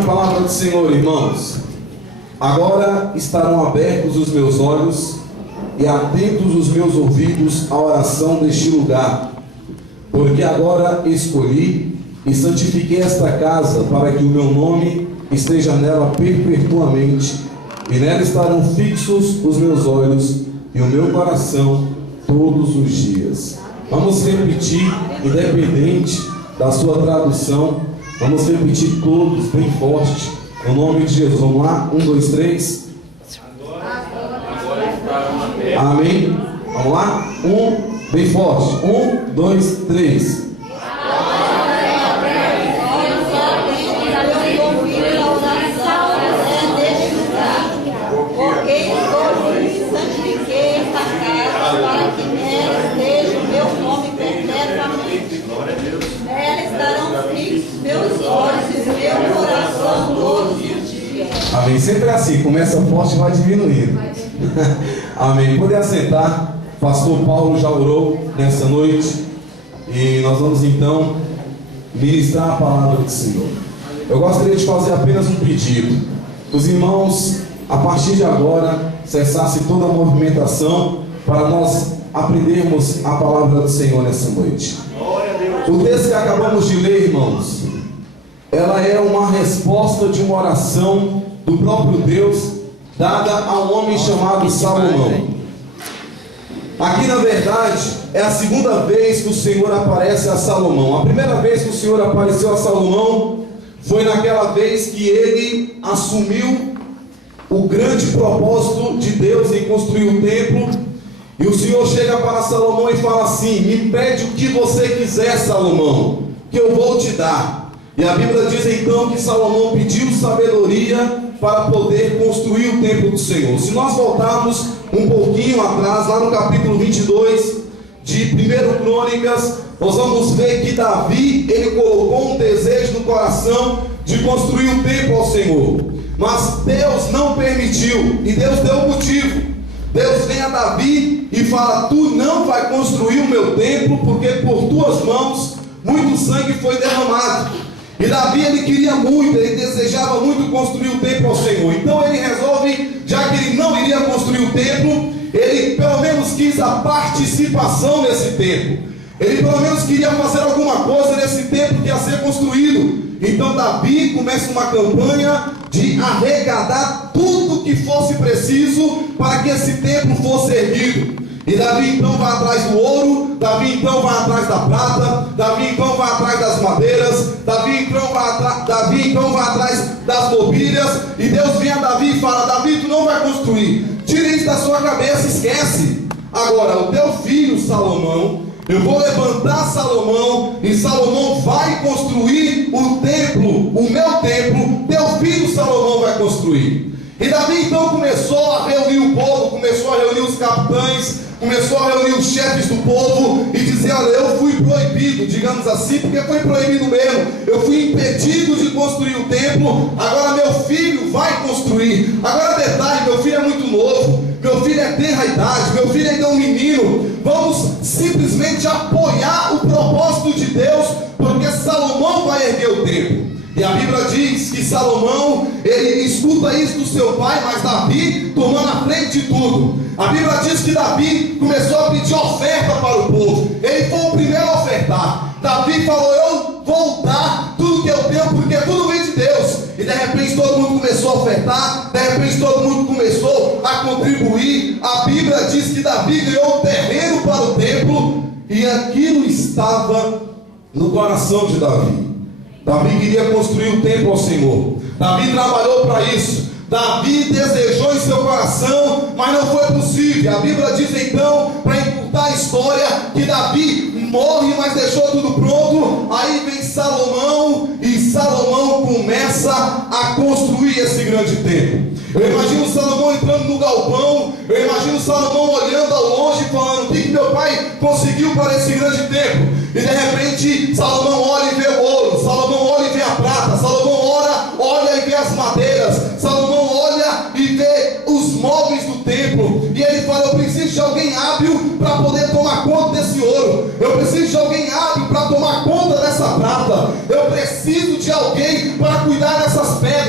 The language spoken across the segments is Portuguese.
a palavra do Senhor, irmãos. Agora estarão abertos os meus olhos e atentos os meus ouvidos à oração deste lugar, porque agora escolhi e santifiquei esta casa para que o meu nome esteja nela perpetuamente, e nela estarão fixos os meus olhos e o meu coração todos os dias. Vamos repetir, independente da sua tradução, vamos repetir todos bem forte, no nome de Jesus. Vamos lá? 1, 2, 3. Amém? Vamos lá? 1, bem forte. 1, 2, 3. Amém. Sempre é assim, começa forte e vai diminuindo. Amém. Poder assentar. Pastor Paulo já orou nessa noite e nós vamos então ministrar a palavra do Senhor. Eu gostaria de fazer apenas um pedido. Os irmãos, a partir de agora, cessassem toda a movimentação para nós aprendermos a palavra do Senhor nessa noite. O texto que acabamos de ler, irmãos, ela é uma resposta de uma oração do próprio Deus, dada a um homem chamado Salomão. Aqui, na verdade, é a segunda vez que o Senhor aparece a Salomão. A primeira vez que o Senhor apareceu a Salomão foi naquela vez que ele assumiu o grande propósito de Deus em construir o templo. E o Senhor chega para Salomão e fala assim: me pede o que você quiser, Salomão, que eu vou te dar. E a Bíblia diz então que Salomão pediu sabedoria para poder construir o templo do Senhor. Se nós voltarmos um pouquinho atrás, lá no capítulo 22 de 1 Crônicas, nós vamos ver que Davi, ele colocou um desejo no coração de construir um templo ao Senhor. Mas Deus não permitiu, e Deus deu um motivo. Deus vem a Davi e fala: tu não vai construir o meu templo, porque por tuas mãos muito sangue foi derramado. E Davi, ele queria muito, ele desejava muito construir o templo ao Senhor. Então ele resolve, já que ele não iria construir o templo, ele pelo menos quis a participação nesse templo. Ele pelo menos queria fazer alguma coisa nesse templo que ia ser construído. Então Davi começa uma campanha de arrecadar tudo que fosse preciso para que esse templo fosse erguido. E Davi então vai atrás do ouro, Davi então vai atrás da prata, Davi então vai atrás das madeiras, Davi então vai atrás das mobílias. E Deus vem a Davi e fala: Davi, tu não vai construir, tira isso da sua cabeça, esquece. Agora o teu filho Salomão, eu vou levantar Salomão, e Salomão vai construir o templo, o meu templo, teu filho Salomão vai construir. E Davi então começou a reunir o povo, começou a reunir os capitães, começou a reunir os chefes do povo e dizer: olha, eu fui proibido, digamos assim, porque foi proibido mesmo, eu fui impedido de construir o templo, agora meu filho vai construir. Agora detalhe, meu filho é muito novo, meu filho é tenra idade, meu filho ainda é um menino, vamos simplesmente apoiar o propósito de Deus, porque Salomão vai erguer o templo. E a Bíblia diz que Salomão, ele escuta isso do seu pai, mas Davi tomou na frente de tudo. A Bíblia diz que Davi começou a pedir oferta para o povo. Ele foi o primeiro a ofertar. Davi falou: eu vou dar tudo que eu tenho, porque tudo vem de Deus. E de repente todo mundo começou a ofertar, de repente todo mundo começou a contribuir. A Bíblia diz que Davi ganhou um terreno para o templo, e aquilo estava no coração de Davi. Davi queria construir o templo ao Senhor. Davi trabalhou para isso. Davi desejou em seu coração, mas não foi possível. A Bíblia diz então, para encurtar a história, que Davi morre, mas deixou tudo pronto. Aí vem Salomão, e Salomão começa a construir esse grande templo. Eu imagino Salomão entrando no galpão, eu imagino Salomão olhando ao longe, falando: o que meu pai conseguiu para esse grande templo? E de repente Salomão olha e vê o ouro, Salomão olha e vê a prata, Salomão olha e vê as madeiras, Salomão olha e vê os móveis do templo. E ele fala: eu preciso de alguém hábil para poder tomar conta desse ouro, eu preciso de alguém hábil para tomar conta dessa prata, eu preciso de alguém para cuidar dessas pedras.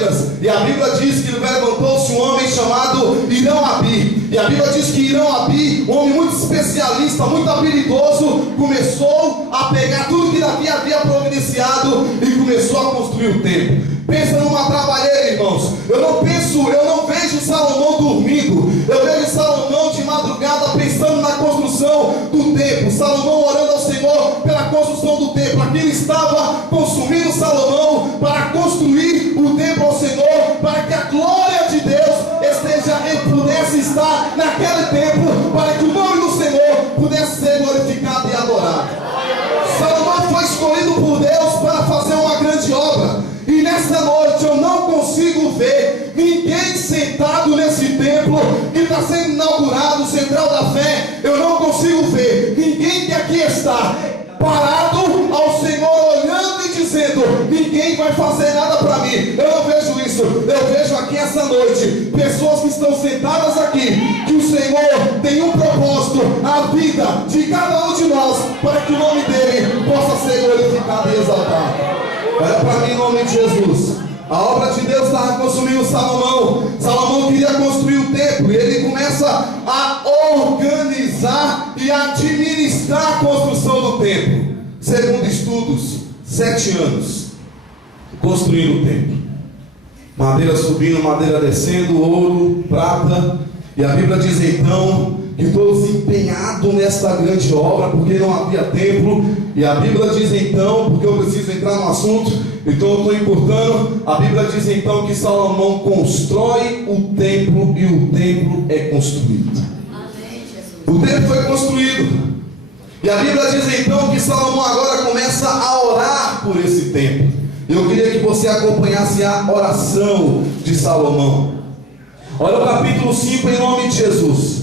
Davi, um homem muito especialista, muito habilidoso, começou a pegar tudo que Davi havia providenciado e começou a construir o templo. Pensa numa trabalheira, irmãos. Eu não vejo Salomão dormindo. Eu vejo Salomão de madrugada pensando na construção do templo. Salomão orando ao Senhor pela construção do templo. Aquilo estava consumindo Salomão para construir o templo ao Senhor, para que a glória de Deus pudesse estar naquele templo, para que o nome do Senhor pudesse ser glorificado e adorado. Salomão foi escolhido por Deus para fazer uma grande obra. E nessa noite eu não consigo ver ninguém sentado nesse templo que está sendo inaugurado, Central da Fé. Eu não consigo ver ninguém que aqui está parado ao Senhor, olhando e dizendo: ninguém vai fazer nada para mim. Eu não vejo isso. Eu vejo aqui essa noite pessoas que estão sentadas aqui, que o Senhor tem um propósito, a vida de cada um de nós, para que o nome dele possa ser glorificado e exaltado. Olha para mim em nome de Jesus. A obra de Deus estava consumindo Salomão. Salomão queria construir o templo, e ele começa a organizar e administrar a construção do templo. Segundo estudos, 7 anos construindo o templo. Madeira subindo, madeira descendo, ouro, prata. E a Bíblia diz então que todos empenhados nesta grande obra, porque não havia templo. E a Bíblia diz então, porque eu preciso entrar no assunto, então eu estou importando. A Bíblia diz então que Salomão constrói o templo, e o templo é construído. Amém, Jesus. O templo foi construído, e a Bíblia diz então que Salomão agora começa a orar por esse templo. Eu queria que você acompanhasse a oração de Salomão. Olha o capítulo 5 em nome de Jesus.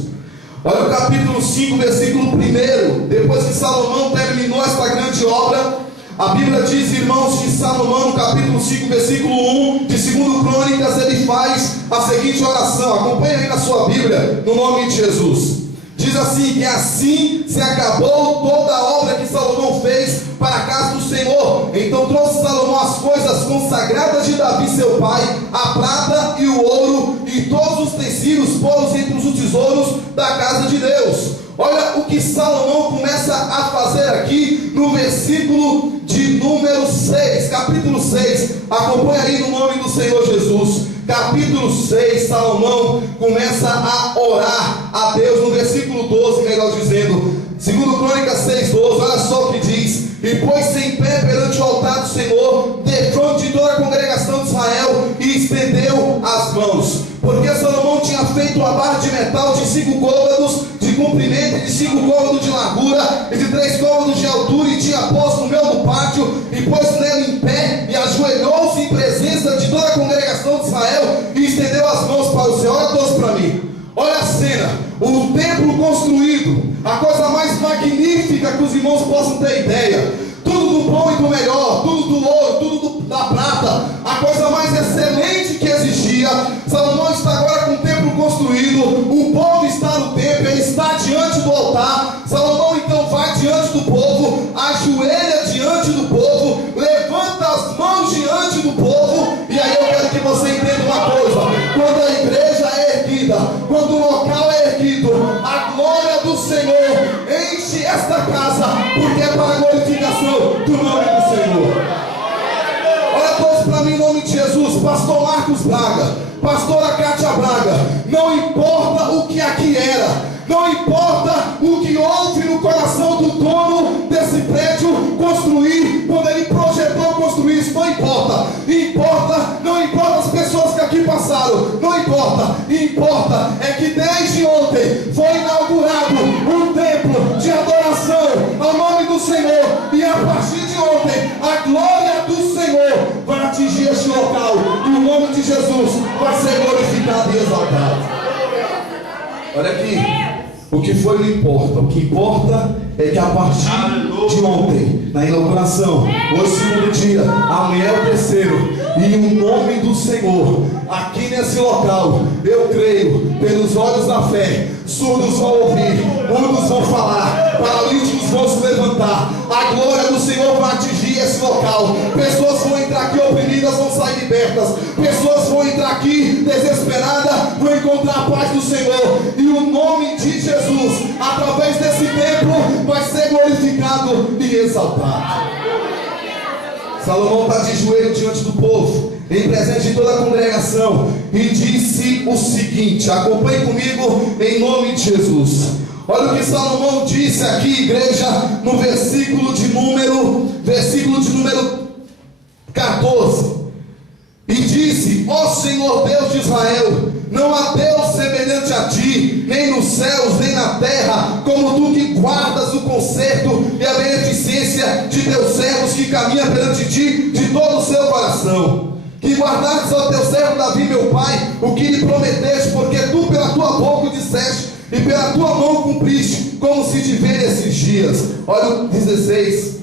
Olha o capítulo 5, versículo 1. Depois que Salomão terminou esta grande obra, a Bíblia diz, irmãos, que Salomão, no capítulo 5, versículo 1 de 2 Crônicas, ele faz a seguinte oração. Acompanhe aí na sua Bíblia, no nome de Jesus. Diz assim, que assim se acabou toda a obra que Salomão fez para a casa do Senhor. Então trouxe Salomão as coisas consagradas de Davi seu pai, a prata e o ouro, e todos os tecidos, pô-los entre os tesouros da casa de Deus. Olha o que Salomão começa a fazer aqui no versículo de número 6, capítulo 6. Acompanha aí no nome do Senhor Jesus. Capítulo 6, Salomão começa a orar a Deus no versículo 12, melhor dizendo, 2 Crônicas 6, 12, olha só o que diz: e pôs-se em pé perante o altar do Senhor, defronte de toda a congregação de Israel, e estendeu as mãos, porque Salomão tinha feito uma barra de metal de 5 côvados de comprimento, e de 5 côvados de largura, e de 3 côvados de altura, e tinha posto no meio do pátio, e pôs nele em pé, e ajoelhou-se em presença de toda a congregação de Israel, e estendeu as mãos para o Senhor. Olha todos para mim, olha a cena, o templo construído, a coisa mais magnífica que os irmãos possam ter ideia, tudo do bom e do melhor, tudo do ouro, tudo da prata, a coisa mais excelente que existia. Salomão está agora com o templo construído, o povo está no templo, ele está diante do altar. Salomão então vai diante do povo, ajoelha diante do povo, levanta as mãos diante do povo. E aí eu quero que você entenda uma coisa: quando a igreja é erguida, quando o local é erguido, a glória do Senhor enche esta casa, porque é para a glorificação do nome do Senhor. Olha todos para mim em nome de Jesus. Pastor Marcos Braga, pastora Cátia Braga, não importa o que aqui era, não importa o que houve no coração do dono desse prédio construir, quando ele projetou construir isso, não importa. Não importa as pessoas que aqui passaram, não importa. Importa é que desde ontem foi inaugurado um templo de adoração ao nome do Senhor, e a partir de ontem a glória do Senhor vai atingir este local, e o nome de Jesus vai ser glorificado e exaltado. Olha aqui. O que foi não importa. O que importa é que a partir de ontem, na inauguração, hoje segundo dia, amanhã é o terceiro, E o nome do Senhor, aqui nesse local, eu creio, pelos olhos da fé, surdos vão ouvir, mudos vão falar, paralíticos vão se levantar, a glória do Senhor vai atingir esse local, pessoas vão entrar aqui oprimidas, vão sair libertas, pessoas vão entrar aqui desesperadas, vão encontrar a paz do Senhor, e o nome de Jesus, através desse templo, vai ser glorificado e exaltado. Salomão está de joelho diante do povo, em presente de toda a congregação, e disse o seguinte, acompanhe comigo em nome de Jesus. Olha o que Salomão disse aqui, igreja, no versículo de número 14. E disse: ó Senhor Deus de Israel, não há Deus semelhante a ti, nem nos céus, nem na terra, como tu que guardas o conserto e a beneficência de teus servos que caminham perante ti de todo o seu coração. Que guardaste ao teu servo Davi, meu pai, o que lhe prometeste, porque tu pela tua boca o disseste, e pela tua mão cumpriste, como se te vê nesses dias. Olha o 16.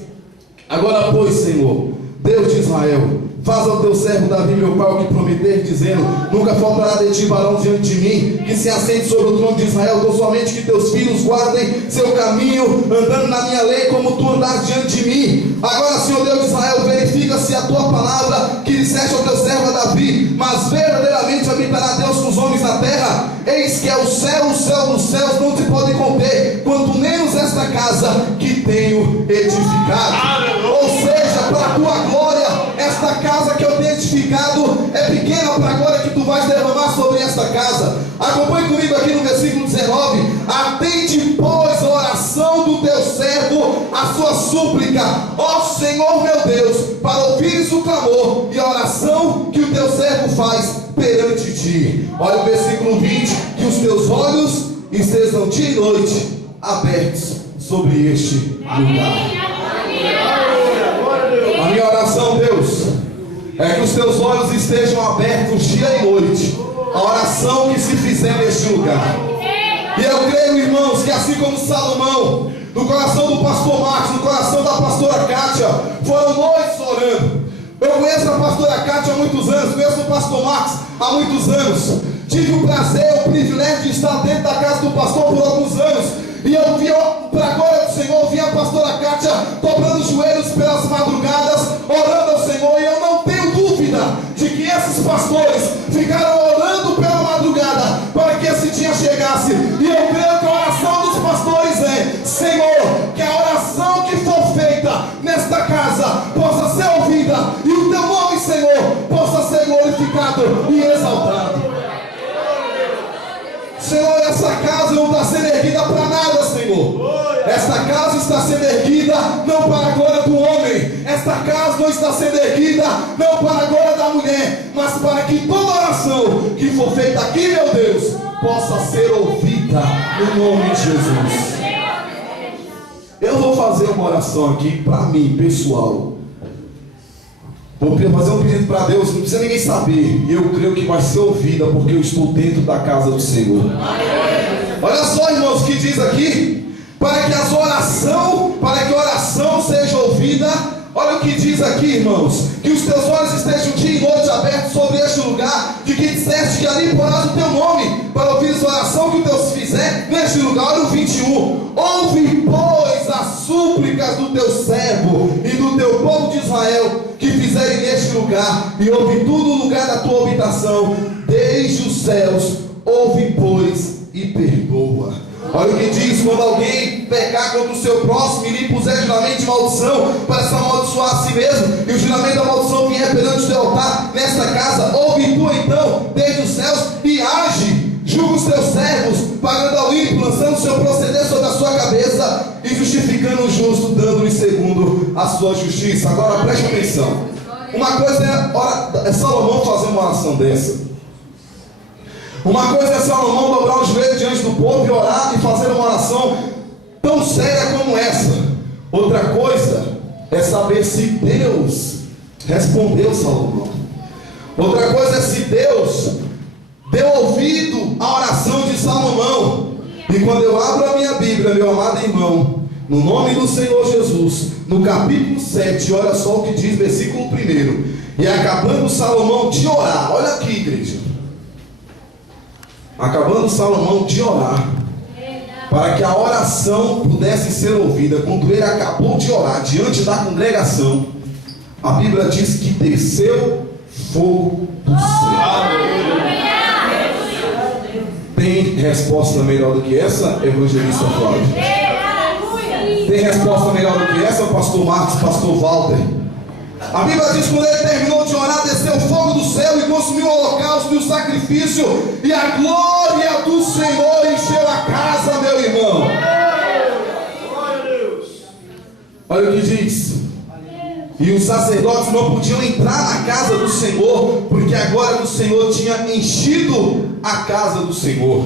Agora, pois, Senhor, Deus de Israel, faz ao teu servo Davi, meu pai, o que prometer, dizendo: nunca faltará de ti varão diante de mim, que se assente sobre o trono de Israel, tão somente que teus filhos guardem seu caminho, andando na minha lei, como tu andaste diante de mim. Agora, Senhor Deus de Israel, verifica-se a tua palavra, que disseste ao teu servo Davi: mas verdadeiramente habitará Deus com os homens na terra. Eis que é o céu dos céus não se podem conter, quanto menos esta casa que tenho edificado. Ou seja, para a tua glória, esta casa que eu tenho edificado é pequena para a glória que tu vais derramar sobre esta casa. Acompanhe comigo aqui no versículo 19. Atende, pois, a oração do teu servo, a sua súplica, ó Senhor meu Deus, para ouvires o clamor e a oração que o teu servo faz perante ti. Olha o versículo 20: que os teus olhos estejam dia e noite abertos sobre este lugar. A minha oração, Deus, é que os teus olhos estejam abertos dia e noite, a oração que se fizer neste lugar. E eu creio, irmãos, que assim como Salomão, no coração do pastor Marcos, no coração da pastora Kátia, foram noites orando. Eu conheço a pastora Kátia há muitos anos, conheço o pastor Marcos há muitos anos. Tive o prazer, o privilégio de estar dentro da casa do pastor por alguns anos. E eu vi, para a glória do Senhor, eu vi a pastora Kátia dobrando os joelhos pelas madrugadas, orando ao Senhor. E eu não tenho dúvida de que esses pastores ficaram orando pela madrugada para que esse dia chegasse. E eu creio que a oração dos pastores é: Senhor, que a oração que for feita nesta casa possa ser ouvida, e o teu nome, Senhor, possa ser glorificado e exaltado. Senhor, essa casa não está sendo erguida para nada, Senhor. Esta casa está sendo erguida não para a glória do homem. Esta casa não está sendo erguida não para a glória da mulher, mas para que toda oração que for feita aqui, meu Deus, possa ser ouvida no nome de Jesus. Eu vou fazer uma oração aqui para mim, pessoal. Vou fazer um pedido para Deus, não precisa ninguém saber. E eu creio que vai ser ouvida, porque eu estou dentro da casa do Senhor. Olha só, irmãos, o que diz aqui: para que a oração seja ouvida. Olha o que diz aqui, irmãos: que os teus olhos estejam dia e noite abertos sobre este lugar, de que disseste que ali porás o teu nome, para ouvires a oração que o Deus fizer neste lugar. Olha o 21: ouve, pois, as súplicas do teu servo e do teu povo de Israel, que fizerem neste lugar, e ouve tudo o lugar da tua habitação, desde os céus. Ouve, pois, e perdoa. Olha o que diz: quando alguém pecar contra o seu próximo e lhe puser juramento de maldição, para se amaldiçoar a si mesmo, e o juramento da maldição vier perante o teu altar nesta casa, ouve tu então desde os céus e age. Julga os teus servos, pagando ao ímpio, lançando o seu proceder sobre a sua cabeça, e justificando o justo, dando-lhe segundo a sua justiça. Agora preste atenção. Uma coisa é Salomão fazer uma oração dessa. Uma coisa é Salomão dobrar o joelho diante do povo e orar e fazer uma oração tão séria como essa. Outra coisa é saber se Deus respondeu Salomão. Outra coisa é se Deus deu ouvido à oração de Salomão. E quando eu abro a minha Bíblia, meu amado irmão, no nome do Senhor Jesus, no capítulo 7, olha só o que diz, versículo 1. E acabando Salomão de orar, olha aqui, igreja. Acabando Salomão de orar, para que a oração pudesse ser ouvida, quando ele acabou de orar diante da congregação, a Bíblia diz que desceu fogo do céu. Tem resposta melhor do que essa, evangelista Flávio? Tem resposta melhor do que essa, pastor Marcos, pastor Walter? A Bíblia diz que quando ele terminou de orar, desceu fogo do céu e consumiu o holocausto e o sacrifício, e a glória do Senhor encheu a casa, meu irmão. Olha o que diz. E os sacerdotes não podiam entrar na casa do Senhor, porque a glória do Senhor tinha enchido a casa do Senhor.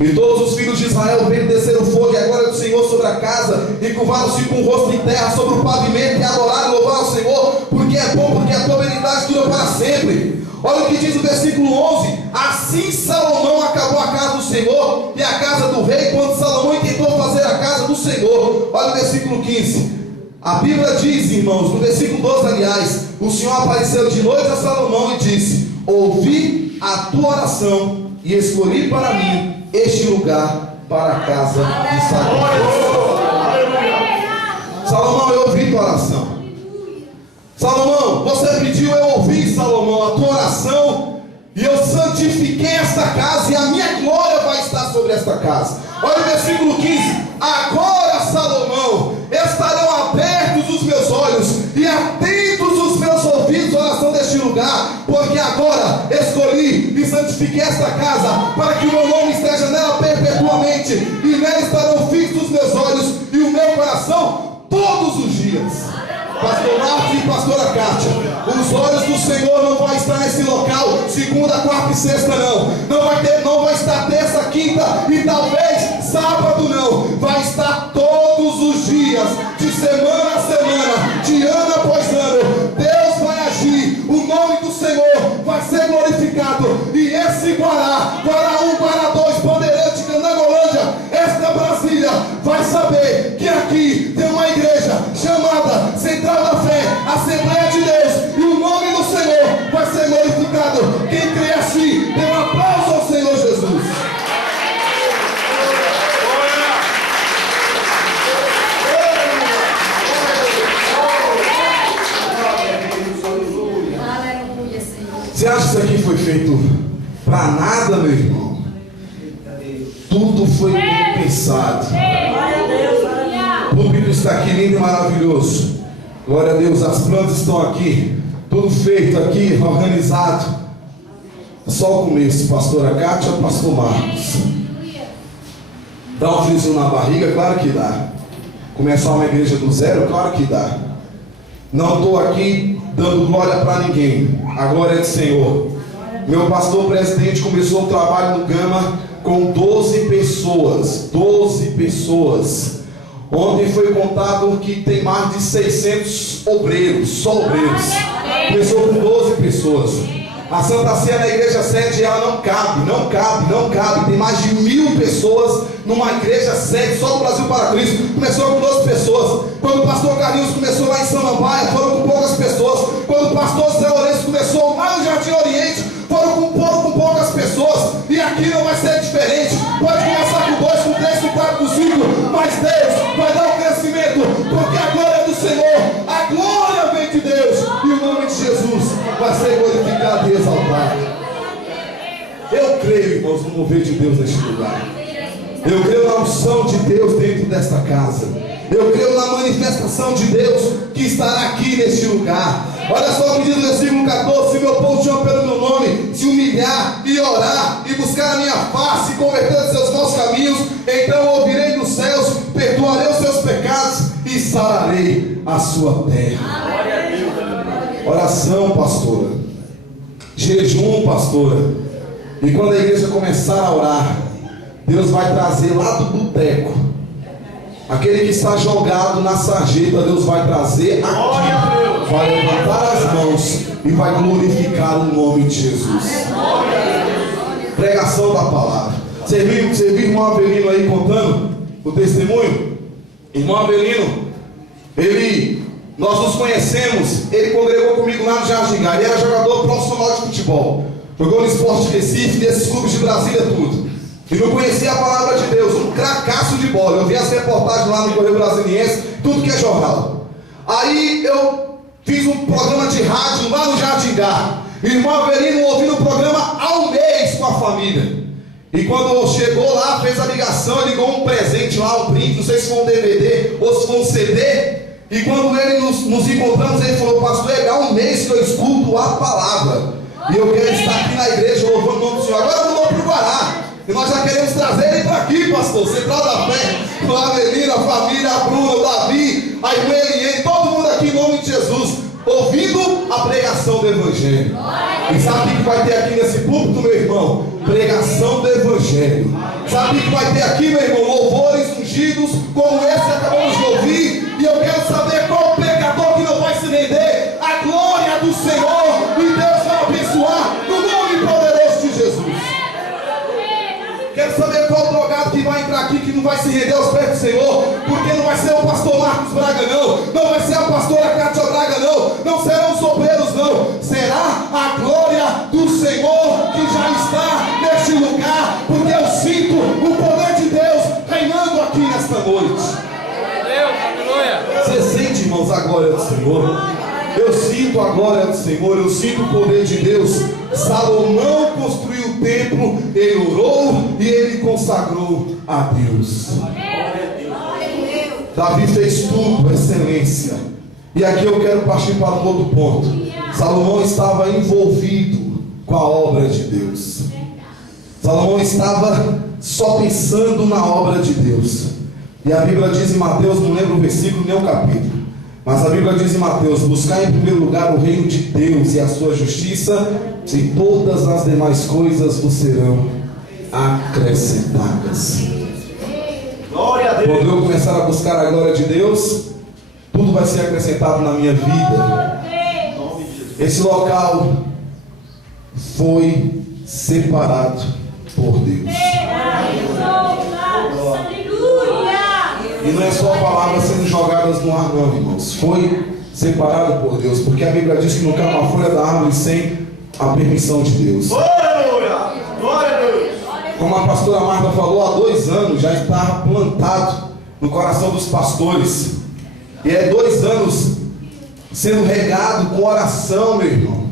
E todos os filhos de Israel vendo descer o fogo e a glória do Senhor sobre a casa, e curvaram-se com o rosto em terra sobre o pavimento, e adoraram e louvaram ao Senhor, porque é bom, porque a tua benignidade dura para sempre. Olha o que diz o versículo 11: assim Salomão acabou a casa do Senhor e a casa do rei, quando Salomão intentou fazer a casa do Senhor. Olha o versículo 15. A Bíblia diz, irmãos, no versículo 12, aliás, o Senhor apareceu de noite a Salomão e disse: ouvi a tua oração e escolhi para mim este lugar para a casa de sacrifício. Salomão, eu ouvi tua oração. Salomão, você pediu, eu ouvi, Salomão, a tua oração, e eu santifiquei esta casa, e a minha glória vai estar sobre esta casa. Olha o versículo 15: agora, Salomão, estarão abertos os meus olhos e atentos os meus ouvidos à oração deste lugar, porque agora escolhi e santifiquei esta casa, para que o meu nome esteja nela perpetuamente, e nela estarão fixos os meus olhos e o meu coração todos os dias. Pastor Marcos e pastora Kátia, os olhos do Senhor não vão estar nesse local segunda, quarta e sexta, não vai estar terça, quinta e talvez sábado, não. Vai estar todos os dias, de semana a semana, de ano após ano. Deus vai agir, o nome do Senhor vai ser glorificado, e esse Guará 1, Guará 2, Bandeirante, Candangolândia, esta Brasília, vai saber que aqui tem uma igreja chamada Central da Fé, Assembleia de Deus, e o nome do Senhor vai ser glorificado. Quem crê assim, dê um aplauso ao Senhor Jesus. Você acha que isso aqui foi feito para nada, meu irmão? Tudo foi bem pensado. O público está aqui lindo e maravilhoso. Glória a Deus, as plantas estão aqui, tudo feito aqui, organizado. Só o começo, pastora Kátia, pastor Marcos. Dá um friozinho na barriga? Claro que dá. Começar uma igreja do zero? Claro que dá. Não estou aqui dando glória para ninguém, a glória é do Senhor. Meu pastor presidente começou o trabalho no Gama com 12 pessoas. 12 pessoas. Ontem foi contado que tem mais de 600 obreiros, só obreiros. Começou com 12 pessoas. A Santa Ceia na igreja sede, ela não cabe. Tem mais de 1000 pessoas numa igreja sede, só do Brasil para Cristo. Começou com 12 pessoas. Quando o pastor Carlinhos começou lá em Samambaia, foram com poucas pessoas. Quando o pastor Zé Lourenço começou lá no Jardim Oriente, foram com poucas pessoas. E aqui não vai ser diferente. Pode começar com 2, com 3, com 4, com 5, mas Deus vai dar um crescimento, porque a glória é do Senhor, a glória vem de Deus, e o nome de Jesus vai ser glorificado e exaltado. Eu creio, irmãos, no mover de Deus neste lugar. Eu creio na unção de Deus dentro desta casa. Eu creio na manifestação de Deus que estará aqui neste lugar. Olha só o que diz no versículo 14: se meu povo chama pelo meu nome, se humilhar e orar e buscar a minha face e converter os seus maus caminhos, então ouvirei dos céus, perdoarei os seus pecados e sararei a sua terra. Oração, pastora. Jejum, pastora. E quando a igreja começar a orar, Deus vai trazer lá do boteco, aquele que está jogado na sarjeta, Deus vai trazer aqui, vai levantar as mãos e vai glorificar o nome de Jesus. Pregação da palavra. Você viu irmão Avelino aí contando o testemunho? Irmão Avelino, Nós nos conhecemos, ele congregou comigo lá no Jardim Gá. Ele era jogador profissional de futebol, jogou no Esporte de Recife, desses clubes de Brasília, tudo. E não conhecia a palavra de Deus, um cracaço de bola. Eu vi as reportagens lá no Correio Brasiliense, tudo que é jornal. Aí eu fiz um programa de rádio lá no Jardim Gá. Irmão Avelino ouvindo o programa há um mês com a família. E quando chegou lá, fez a ligação, ligou um presente lá, um brinde, não sei se foi um DVD ou se foi um CD. E quando ele nos encontramos, ele falou: pastor, é um mês que eu escuto a palavra. E eu quero estar aqui na igreja louvando o nome do Senhor. Agora vamos para o Guará. E nós já queremos trazer ele para aqui, pastor. Central da Fé, o Avelino, a família, a Bruna, o Davi, a irmã Eliane, todo mundo aqui em nome de Jesus, ouvindo a pregação do Evangelho. E sabe o que vai ter aqui nesse púlpito, meu irmão? Pregação do Evangelho. Sabe o que vai ter aqui, meu irmão? Louvores ungidos como esse que acabamos de ouvir. E eu quero saber qual o pecador que não vai se render à glória do Senhor. E Deus vai abençoar no nome poderoso de Jesus. Quero saber qual o drogado que vai entrar aqui, que não vai se render aos pés do Senhor, porque não vai ser o pastor Marcos Braga, não vai ser a pastora Cátia Braga, não serão os obreiros, não. Será a glória do Senhor que já está neste lugar, porque eu sinto o poder de Deus reinando aqui nesta noite. Você sente, irmãos, a glória do Senhor? Eu sinto a glória do Senhor, eu sinto o poder de Deus. Salomão construiu o templo, ele orou e ele consagrou a Deus. Davi fez tudo, excelência. E aqui eu quero partir para um outro ponto. Salomão estava envolvido com a obra de Deus. Salomão estava só pensando na obra de Deus. E a Bíblia diz em Mateus, não lembro o versículo nem o capítulo, mas a Bíblia diz em Mateus: buscar em primeiro lugar o reino de Deus e a sua justiça, e todas as demais coisas vos serão acrescentadas. Glória a Deus. Quando eu começar a buscar a glória de Deus, tudo vai ser acrescentado na minha vida. Esse local foi separado por Deus. E não é só palavras sendo jogadas no ar, não, irmãos. Foi separado por Deus, porque a Bíblia diz que não cai uma folha da árvore sem a permissão de Deus. Glória a Deus. Como a pastora Marta falou, há 2 anos já está plantado no coração dos pastores. E é 2 anos sendo regado com oração, meu irmão.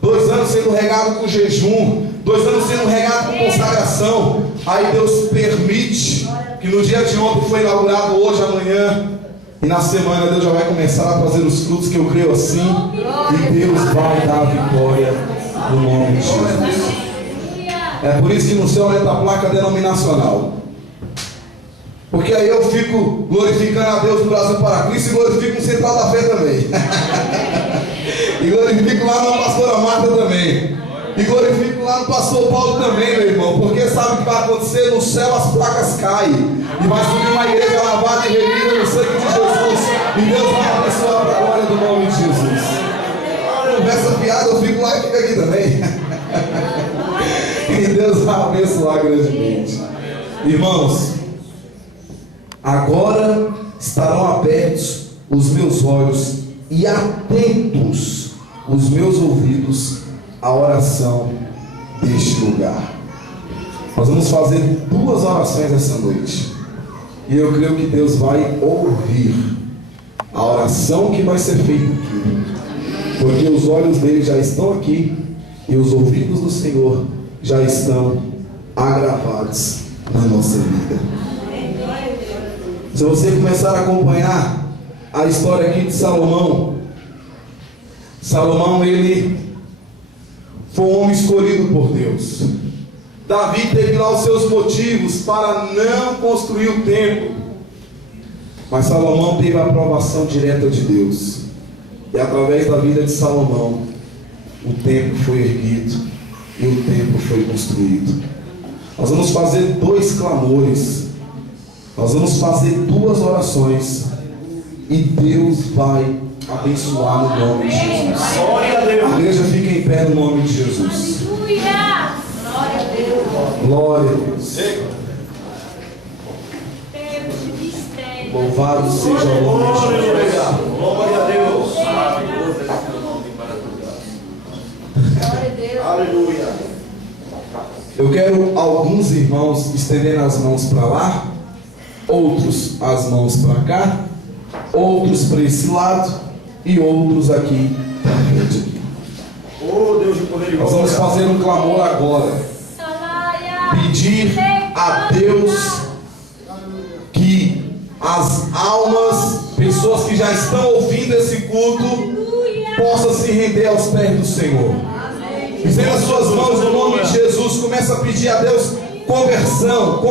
2 anos sendo regado com jejum. 2 anos sendo regado com consagração. Aí Deus permite que no dia de ontem foi inaugurado, hoje, amanhã e na semana Deus já vai começar a trazer os frutos, que eu creio assim. E Deus vai dar a vitória no nome de Jesus. É por isso que no céu entra a placa denominacional. Porque aí eu fico glorificando a Deus no Brasil para Cristo e glorifico no Central da Fé também. E glorifico lá na pastora Marta também. E glorifico lá no pastor Paulo também, meu irmão. Porque sabe o que vai acontecer? No céu as placas caem. E vai subir uma igreja lavada e remida no sangue de Jesus. E Deus vai abençoar para a glória do nome de Jesus. Conversa piada, eu fico lá e fico aqui também. E Deus vai abençoar grandemente. Irmãos, agora estarão abertos os meus olhos e atentos os meus ouvidos à oração deste lugar. Nós vamos fazer 2 orações essa noite. E eu creio que Deus vai ouvir a oração que vai ser feita aqui. Porque os olhos dele já estão aqui e os ouvidos do Senhor já estão agravados na nossa vida. Se você começar a acompanhar a história aqui de Salomão, ele foi um homem escolhido por Deus. Davi teve lá os seus motivos para não construir o templo, mas Salomão teve a aprovação direta de Deus. E através da vida de Salomão, o templo foi erguido e o templo foi construído. Nós vamos fazer 2 clamores. Nós vamos fazer 2 orações. E Deus vai abençoar no nome de Jesus. A igreja fica em pé no nome de Jesus. Glória a Deus. Glória a Deus. Louvado seja o nome de Jesus. Glória a Deus. Glória a Deus. Aleluia. Eu quero alguns irmãos estendendo as mãos para lá, outros as mãos para cá, outros para esse lado e outros aqui para frente. Oh, Deus de poder e Nós vamos glória. fazer um clamor agora. Pedir a Deus que as almas, pessoas que já estão ouvindo esse culto, possam se render aos pés do Senhor. Estenda as suas mãos no nome de Jesus. Começa a pedir a Deus conversão,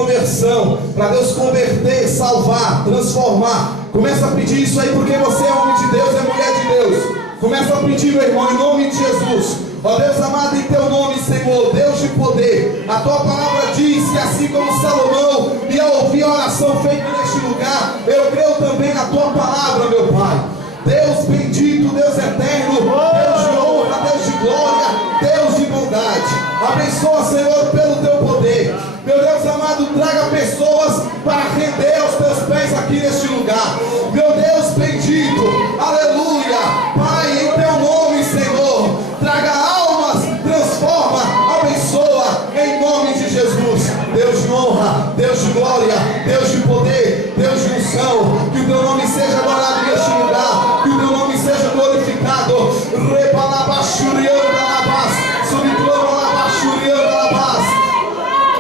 para Deus converter, salvar, transformar. Começa a pedir isso aí, porque você é homem de Deus, é mulher de Deus. Começa a pedir, meu irmão, em nome de Jesus. Ó Deus amado, em teu nome, Senhor, Deus de poder, a tua palavra diz que assim como Salomão ia ouvir a oração feita neste lugar, eu creio também na tua palavra, meu Pai. Deus bendito, Deus eterno, Deus de honra, Deus de glória, Deus de bondade. Abençoa, Senhor, pelo teu poder. Meu Deus amado, traga pessoas para render aos teus pés aqui neste lugar. Meu Deus bendito, aleluia. Pai, em teu nome, Senhor, traga almas, transforma, abençoa, em nome de Jesus. Deus de honra, Deus de glória, Deus de poder, Deus de unção. Que o teu nome seja adorado neste lugar, que o teu nome seja glorificado.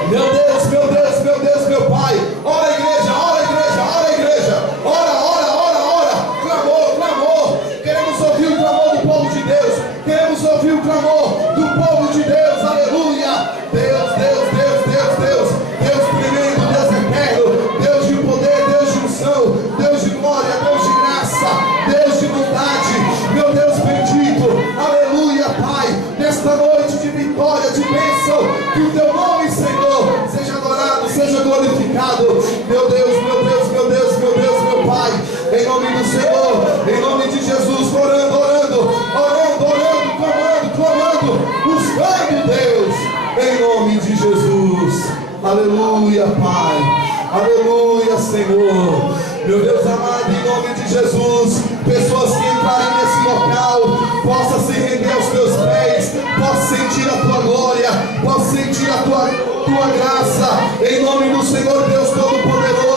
Meu Deus, meu Deus, meu Deus, meu Pai. Ora, igreja, ora, igreja, ora, igreja. Ora. Clamor. Queremos ouvir o clamor do povo de Deus. Queremos ouvir o clamor do povo de Deus. Aleluia. Deus tremendo, Deus eterno, Deus de poder, Deus de unção, Deus de glória, Deus de graça, Deus de bondade. Meu Deus bendito. Aleluia, Pai. Nesta noite de vitória, de bênção, que o teu nome, Senhor, seja adorado, seja glorificado. Meu Deus, meu Pai, em nome do Senhor, em nome de Jesus, orando, clamando, buscando Deus, em nome de Jesus. Aleluia, Pai, aleluia, Senhor. Meu Deus amado, em nome de Jesus, pessoas que entrarem nesse local possam se render aos teus pés, possam sentir a tua glória, possam sentir a tua graça, em nome do Senhor Deus Todo-Poderoso.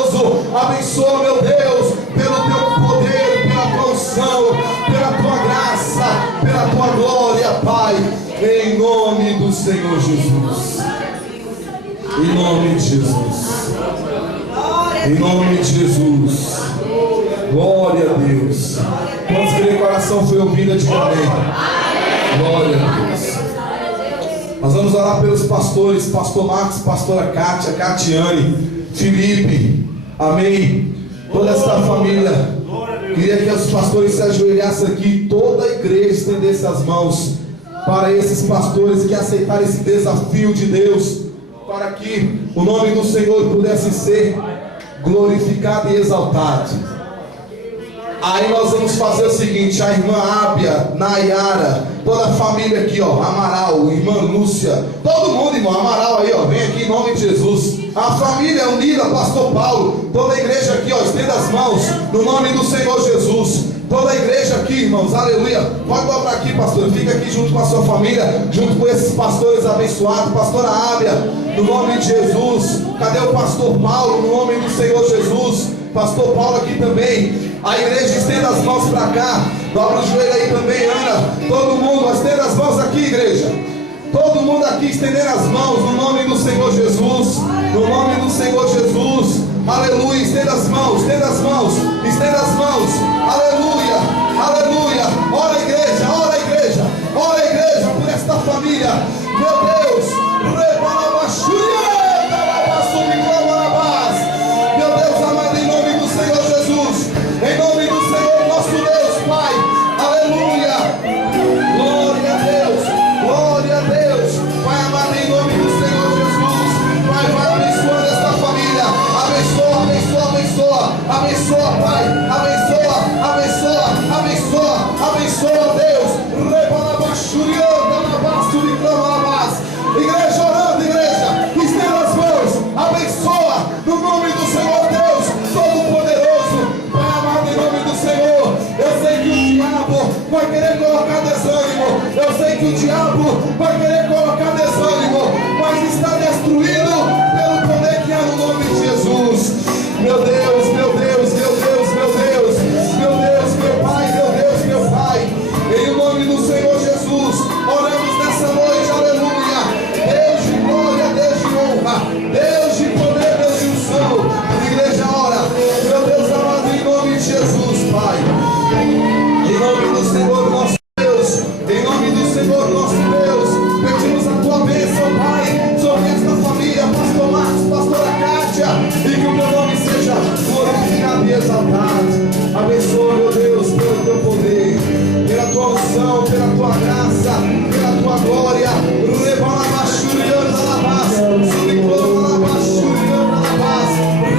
Abençoa, meu Deus, pelo teu poder, pela tua unção, pela tua graça, pela tua glória, Pai, em nome do Senhor Jesus. Em nome de Jesus. Em nome de Jesus. Glória a Deus. Quantos creem que a oração foi ouvida de amém? Glória a Deus. Nós vamos orar pelos pastores, pastor Marcos, pastora Kátia, Catiane, Felipe, amém. Toda esta família. Queria que os pastores se ajoelhassem aqui, toda a igreja estendesse as mãos para esses pastores que aceitaram esse desafio de Deus, para que o nome do Senhor pudesse ser glorificado e exaltado. Aí nós vamos fazer o seguinte: a irmã Ábia, Nayara, toda a família aqui, ó, Amaral, irmã Lúcia, todo mundo, irmão, Amaral aí, ó, vem aqui em nome de Jesus. A família unida, pastor Paulo, toda a igreja aqui, ó, estenda as mãos no nome do Senhor Jesus. Toda a igreja aqui, irmãos, aleluia. Pode dobrar aqui, pastor, fica aqui junto com a sua família, junto com esses pastores abençoados. Pastora Ábia, no nome de Jesus. Cadê o pastor Paulo, no nome do Senhor Jesus? Pastor Paulo aqui também. A igreja estenda as mãos para cá. Dobra o joelho aí também, Ana. Todo mundo, estenda as mãos aqui, igreja. Todo mundo aqui estendendo as mãos no nome do Senhor Jesus. No nome do Senhor Jesus. Aleluia. Estenda as mãos, estenda as mãos, estenda as mãos. Aleluia, aleluia. Ora, igreja, ora, igreja, ora, igreja, por esta família. Meu Deus. Meu Deus amado, em nome do Senhor Jesus. Em nome do Senhor nosso Deus, Pai. Aleluia. Glória a Deus. Glória a Deus. Pai amado, em nome do Senhor Jesus. Pai, vai abençoando esta família. Abençoa, abençoa, abençoa. Abençoa, Pai. Abençoa, abençoa, abençoa. vai querer colocar desânimo. Eu sei que o diabo vai querer colocar desânimo, mas está destruído pelo poder que há no nome de Jesus. Meu Deus, meu Deus, meu Deus, meu Deus, meu Deus, meu Pai, meu Deus, meu Pai, em nome do Senhor Jesus, oramos nessa noite, aleluia. Deus de glória, Deus de honra, Deus de poder, Deus de unção. Igreja, ora, meu Deus amado, em nome de Jesus, Pai, em nome do Senhor nosso Deus, em nome do Senhor nosso Deus, pedimos a tua bênção, Pai, sobre esta família, pastor Marcos, pastora Kátia, e que o teu nome seja glorificado e exaltado. Abençoa, meu Deus, pelo teu poder, pela tua unção, pela tua graça, pela tua glória. Leva a bachuriana na paz, subiclama na bachuriana na paz,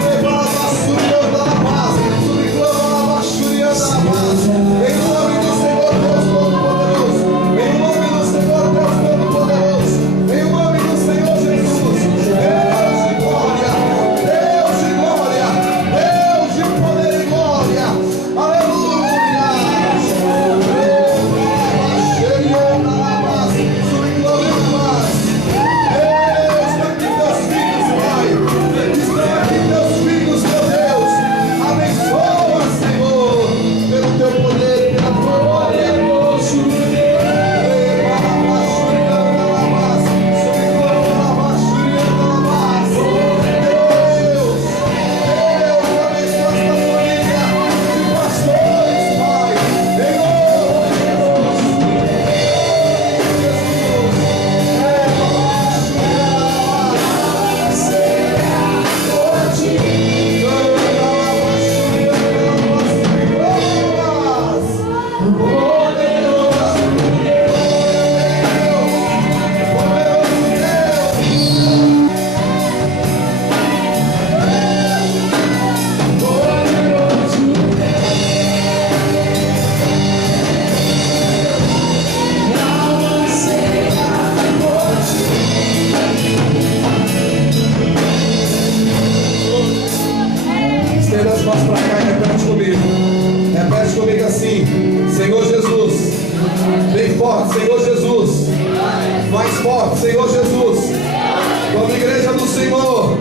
leva a bachuriana na paz, subiclama na bachuriana na paz. Em nome do Senhor Deus Todo-Poderoso, em nome do Senhor Deus Todo-Poderoso, em nome do Senhor Jesus, Deus de glória, Deus de glória, Deus de poder e glória. Aleluia. Senhor Jesus, mais forte, Senhor Jesus, como igreja do Senhor,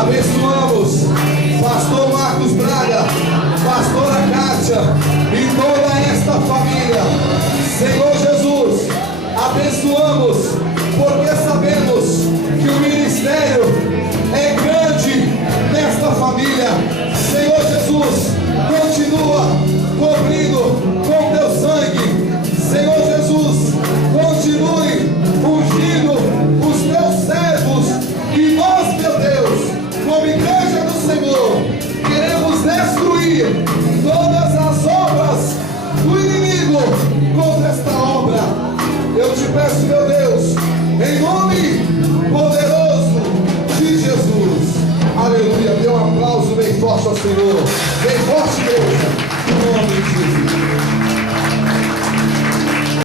abençoamos pastor Marcos Braga, pastora Kátia e toda esta família. Senhor Jesus, abençoamos, porque sabemos que o ministério é grande nesta família. Senhor Jesus, continua cobrindo com teu sangue. Senhor Jesus, continue ungindo os teus servos. E nós, meu Deus, como igreja do Senhor, queremos destruir todas as obras do inimigo contra esta obra. Eu te peço, meu Deus, em nome poderoso de Jesus. Aleluia. Dê um aplauso bem forte ao Senhor. Bem forte.